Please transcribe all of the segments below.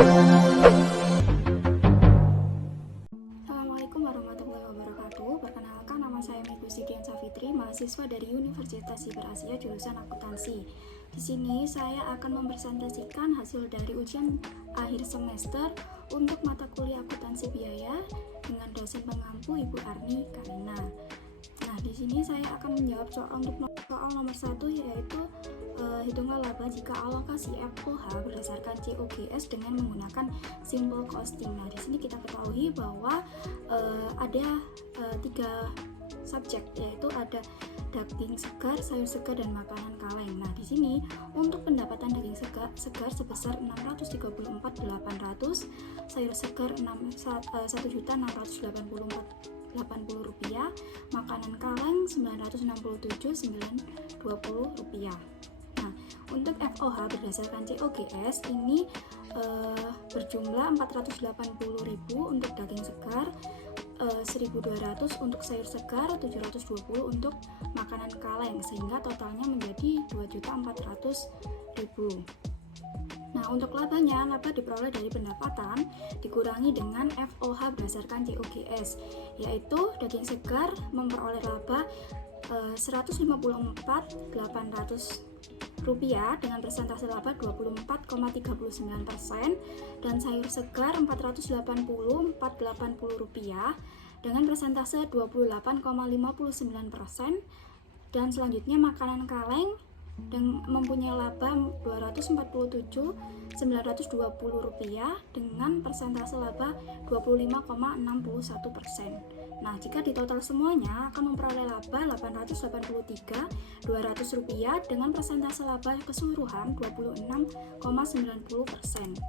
Assalamualaikum warahmatullahi wabarakatuh. Perkenalkan, nama saya Migusti Dian Safitri, mahasiswa dari Universitas Siber Asia jurusan akuntansi. Di sini saya akan mempresentasikan hasil dari ujian akhir semester untuk mata kuliah akuntansi biaya dengan dosen pengampu Ibu Arni Karina. Nah, di sini saya akan menjawab soal nomor 1, yaitu hitungan laba jika alokasi FOH berdasarkan COGS dengan menggunakan simple costing. Nah, di sini kita ketahui bahwa ada 3 subjek, yaitu ada daging segar, sayur segar, dan makanan kaleng. Nah, di sini untuk pendapatan daging segar sebesar 634.800, sayur segar 1.684.80 rupiah, makanan kaleng 967.920 rupiah. Nah, untuk FOH berdasarkan COGS ini berjumlah 480.000 untuk daging segar, 1.200 untuk sayur segar, 720 untuk makanan kaleng, sehingga totalnya menjadi 2.400.000. Nah, untuk labanya, laba diperoleh dari pendapatan dikurangi dengan FOH berdasarkan COGS, yaitu daging segar memperoleh laba 154.800 rupiah dengan persentase laba 24,39%, dan sayur segar 480.480 rupiah dengan persentase 28,59%, dan selanjutnya makanan kaleng dan mempunyai laba 247.920 rupiah dengan persentase laba 25,61%. Nah, jika di total semuanya akan memperoleh laba 883.200 rupiah dengan persentase laba keseluruhan 26,90%.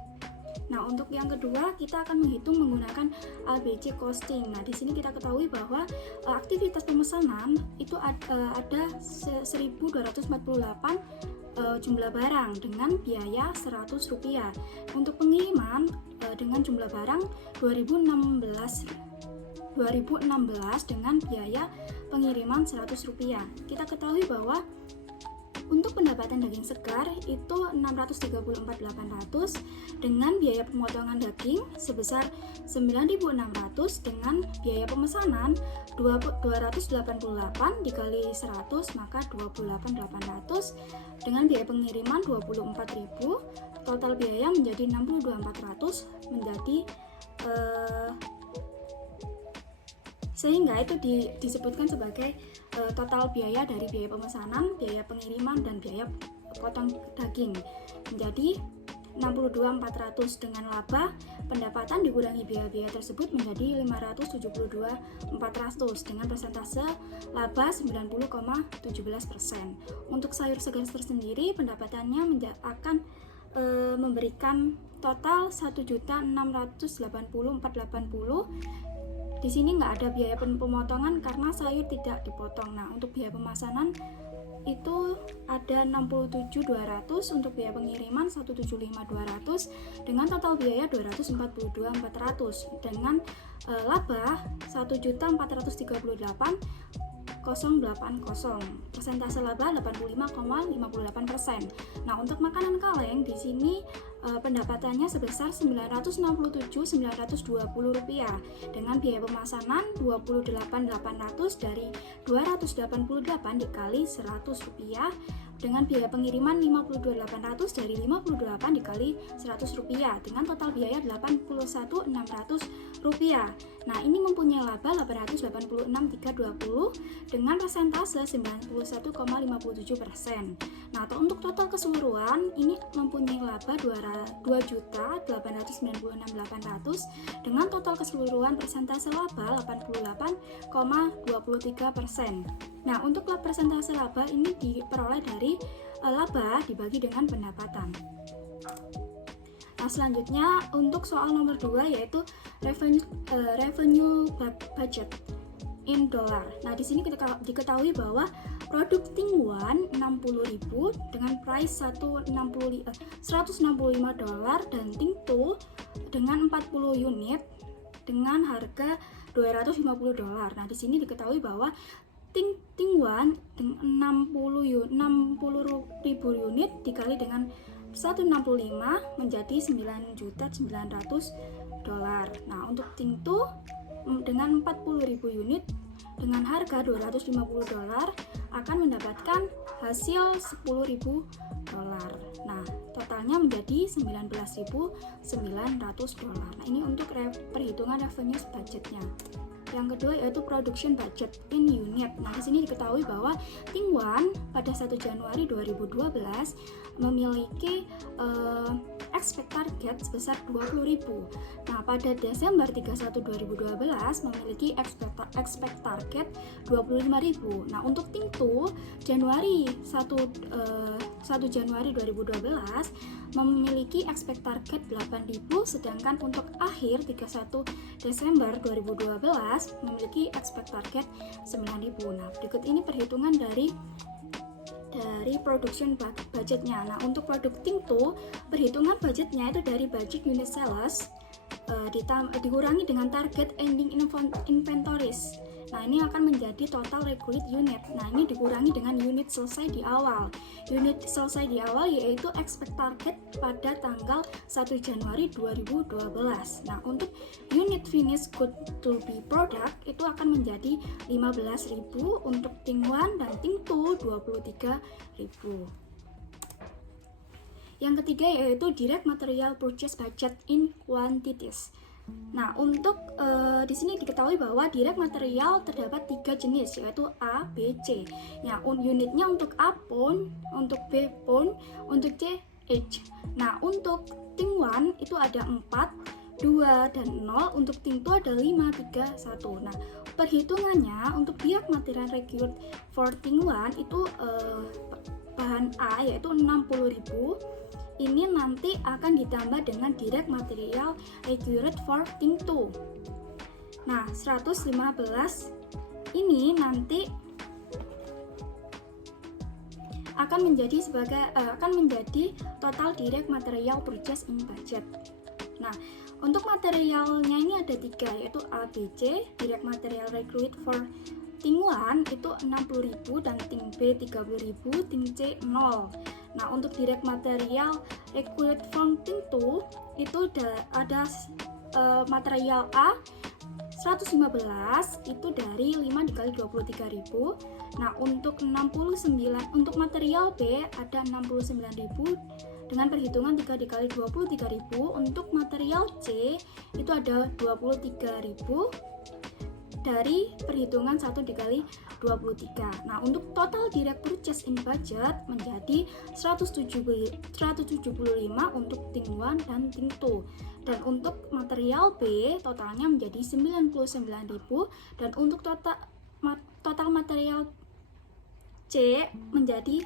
Nah, untuk yang kedua kita akan menghitung menggunakan ABC costing. Nah, di sini kita ketahui bahwa aktivitas pemesanan itu ada 1.248 jumlah barang dengan biaya 100 rupiah. Untuk pengiriman dengan jumlah barang 2016 dengan biaya pengiriman 100 rupiah. Kita ketahui bahwa untuk pendapatan daging segar itu 634.800 dengan biaya pemotongan daging sebesar 9.600 dengan biaya pemesanan 288 dikali 100 maka 28.800 dengan biaya pengiriman 24.000, total biaya menjadi 62.400 menjadi sehingga itu disebutkan sebagai total biaya dari biaya pemesanan, biaya pengiriman, dan biaya potong daging menjadi 62.400 dengan laba pendapatan dikurangi biaya-biaya tersebut menjadi 572.400 dengan persentase laba 90,17%. Untuk sayur segar tersendiri pendapatannya akan memberikan total 1.680.480. Di sini nggak ada biaya pemotongan karena sayur tidak dipotong. Nah, untuk biaya pemesanan itu ada 67.200, untuk biaya pengiriman 175.200 dengan total biaya 242.400 dengan laba 1.438.080, persentase laba 85,58%. Nah, untuk makanan kaleng di sini pendapatannya sebesar 967.920 rupiah dengan biaya pemesanan 28.800 dari 288 dikali 100 rupiah dengan biaya pengiriman 52.800 dari 58 dikali 100 rupiah dengan total biaya 81.600 rupiah. Nah, ini mempunyai laba 886.320 dengan persentase 91,57%. Nah, untuk total keseluruhan ini mempunyai laba 2.896.800 dengan total keseluruhan persentase laba 88,23%. Nah, untuk persentase laba ini diperoleh dari laba dibagi dengan pendapatan. Nah, selanjutnya untuk soal nomor 2 yaitu revenue budget in dollar. Nah, di sini kita diketahui bahwa produk Tingguan 60.000 dengan price $165 dan Ting2 dengan 40 unit dengan harga $250. Nah, di sini diketahui bahwa Tingguan 60.000 unit dikali dengan 165 menjadi 9.900.000 dolar. Nah, untuk Ting 2 dengan 40.000 unit dengan harga 250 dolar akan mendapatkan hasil 10.000 dolar. Nah, totalnya menjadi 19.900 dolar. Nah, ini untuk perhitungan revenue budgetnya. Yang kedua yaitu production budget in unit. Nah, di sini diketahui bahwa Ting 1 pada 1 Januari 2012 memiliki expect target sebesar 20.000. Nah, pada Desember 31 2012 memiliki expect target 25.000. Nah, untuk Ting 2 Januari 1 Januari 2012 memiliki expect target 8.000, sedangkan untuk akhir 31 Desember 2012 memiliki expect target 9.000. Nah, berikut ini perhitungan dari production budgetnya. Nah, untuk produk Ting 2 perhitungan budgetnya itu dari budget unit sales dikurangi dengan target ending inventories. Nah, ini akan menjadi total recruit unit. Nah, ini dikurangi dengan unit selesai di awal. Unit selesai di awal yaitu expect target pada tanggal 1 Januari 2012. Nah, untuk unit finished good to be product itu akan menjadi 15.000 untuk Ting 1 dan Ting 2 23.000. Yang ketiga yaitu direct material purchase budget in quantities. Nah, untuk di sini diketahui bahwa direct material terdapat 3 jenis yaitu A, B, C. Ya, unitnya untuk A pound, untuk B pound, untuk C H. Nah, untuk Ting 1 itu ada 4, 2 dan 0, untuk Ting 2 ada 5, 3, 1. Nah, perhitungannya untuk direct material required for Ting 1 itu bahan A yaitu 60.000. Ini nanti akan ditambah dengan direct material required for Ting 2. Nah, 115 ini nanti akan menjadi total direct material purchase in budget. Nah, untuk materialnya ini ada 3 yaitu A, B, C. Direct material required for Ting 1 itu 60.000 dan Ting B 30.000, Ting C 0. Nah, untuk direct material required from Ting 2 itu ada material A 115 itu dari 5 dikali 23.000. Nah, untuk material B ada 69.000 dengan perhitungan 3 dikali 23.000. Untuk material C itu ada 23.000 dari perhitungan 1 dikali 23. Nah, untuk total direct purchase in budget menjadi 175 untuk Ting 1 dan Ting 2. Dan untuk material B totalnya menjadi 99.000 dan untuk total material C menjadi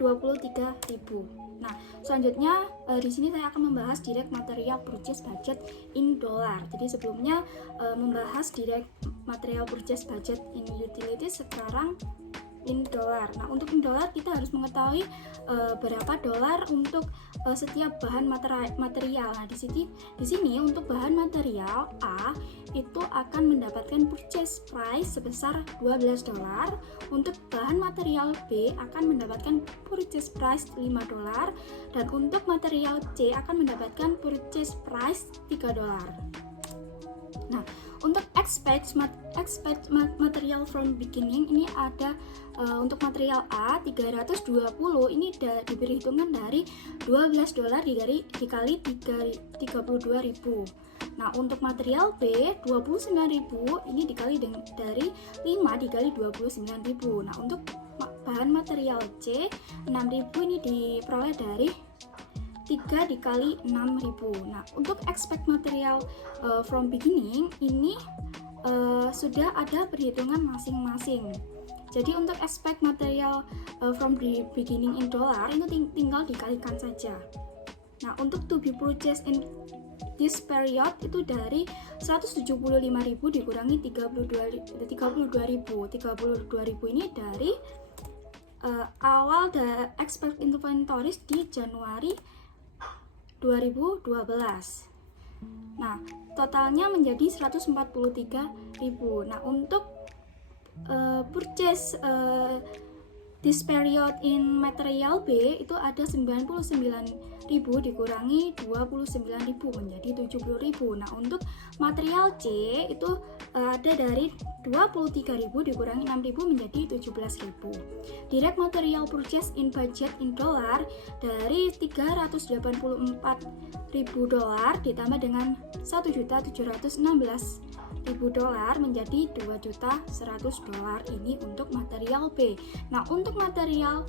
23.000. Nah, selanjutnya di sini saya akan membahas direct material purchase budget in dollar. Jadi sebelumnya membahas direct material purchase budget in utilities, sekarang in dollar. Nah, untuk in dollar kita harus mengetahui berapa dolar untuk setiap bahan material. Nah, di sini untuk bahan material A itu akan mendapatkan purchase price sebesar 12 dolar. Untuk bahan material B akan mendapatkan purchase price 5 dolar dan untuk material C akan mendapatkan purchase price 3 dolar. Nah, untuk expect material from beginning ini ada untuk material A 320 ini diberi hitungan dari 12 dolar dikali 32.000. Nah, untuk material B 29.000 ini dikali dari 5 dikali 29.000. Nah, untuk bahan material C 6.000 ini diperoleh dari 3 dikali 6.000. Nah, untuk expect material from beginning ini sudah ada perhitungan masing-masing. Jadi untuk expect material from the beginning in dollar itu tinggal dikalikan saja. Nah, untuk to be purchased in this period itu dari 175.000 dikurangi 32.000. 32.000 ini dari awal expect inventories di Januari 2012. Nah, totalnya menjadi 143.000. Nah, untuk purchase This period in material B itu ada 99.000 dikurangi 29.000 menjadi 70.000. Nah, untuk material C itu ada dari 23.000 dikurangi 6.000 menjadi 17.000. Direct material purchase in budget in dollar dari 384.000 dolar ditambah dengan 1.716.000 dolar menjadi 2.100.000 dolar. Ini untuk material B. Nah, untuk material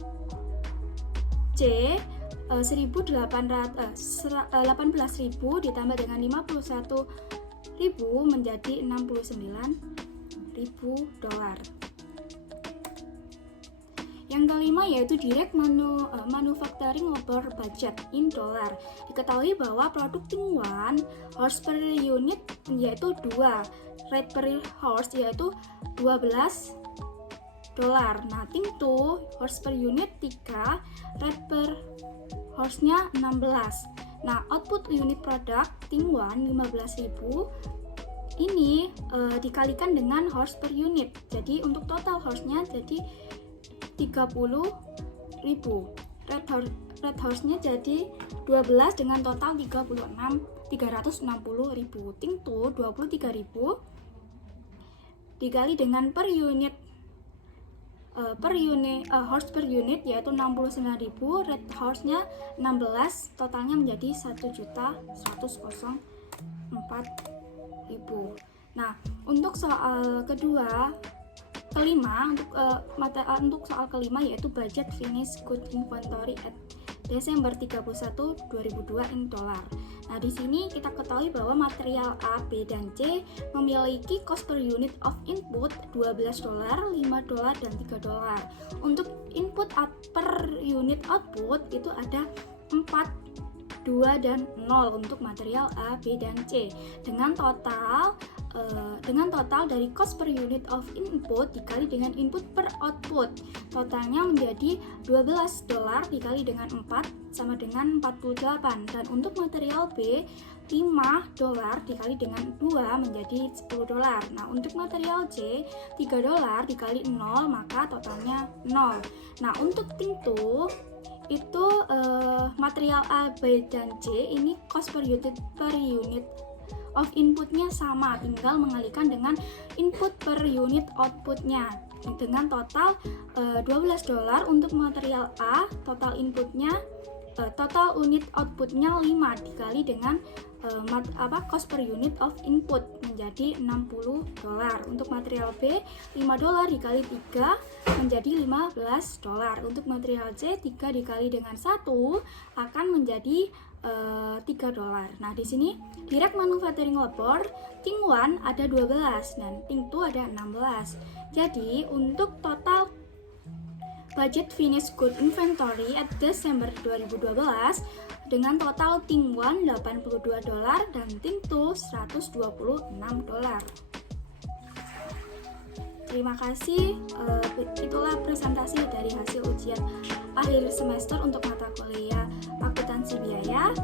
C 18.000 ditambah dengan 51.000 menjadi 69.000 dolar. Yang kelima yaitu direct manufacturing labor budget in dollar. Diketahui bahwa produk Ting 1 horse per unit yaitu 2, rate per horse yaitu 12 dolar. Nah, Ting 2 horse per unit 3, rate per horse-nya 16. Nah, output unit produk Ting 1 15.000 ini dikalikan dengan horse per unit. Jadi untuk total horse-nya jadi 30.000. Red horse-nya jadi 12 dengan total 360.000. Ting 2 23.000 dikali dengan per unit horse per unit yaitu 69.000, red horse-nya 16, totalnya menjadi 1.104.000. Nah, untuk soal kelima untuk soal kelima yaitu budget finished good inventory at Desember 31, 2002 in dollar. Nah, di sini kita ketahui bahwa material A, B, dan C memiliki cost per unit of input 12 dolar, 5 dolar, dan 3 dolar. Untuk input per unit output itu ada 4, 2, dan 0 untuk material A, B, dan C. Dengan total dari cost per unit of input dikali dengan input per output, totalnya menjadi 12 dolar dikali dengan 4 sama dengan 48. Dan untuk material B 5 dolar dikali dengan 2 menjadi 10 dolar. Nah, untuk material C 3 dolar dikali 0 maka totalnya 0. Nah, untuk Ting 2 itu material A, B, dan C ini cost per unit of inputnya sama, tinggal mengalihkan dengan input per unit outputnya dengan total 12 dolar untuk material A, total unit outputnya 5 dikali dengan cost per unit of input menjadi 60 dolar. Untuk material B 5 dolar dikali 3 menjadi 15 dolar. Untuk material C 3 dikali dengan 1 akan menjadi 3 dolar. Nah, di sini direct manufacturing labor Ting 1 ada 12 dan Ting 2 ada 16. Jadi untuk total budget finished good inventory at Desember 2012 dengan total Ting 1 82 dolar dan Ting 2 126 dolar. Terima kasih. Itulah presentasi dari hasil ujian akhir semester untuk mata kuliah akuntansi biaya.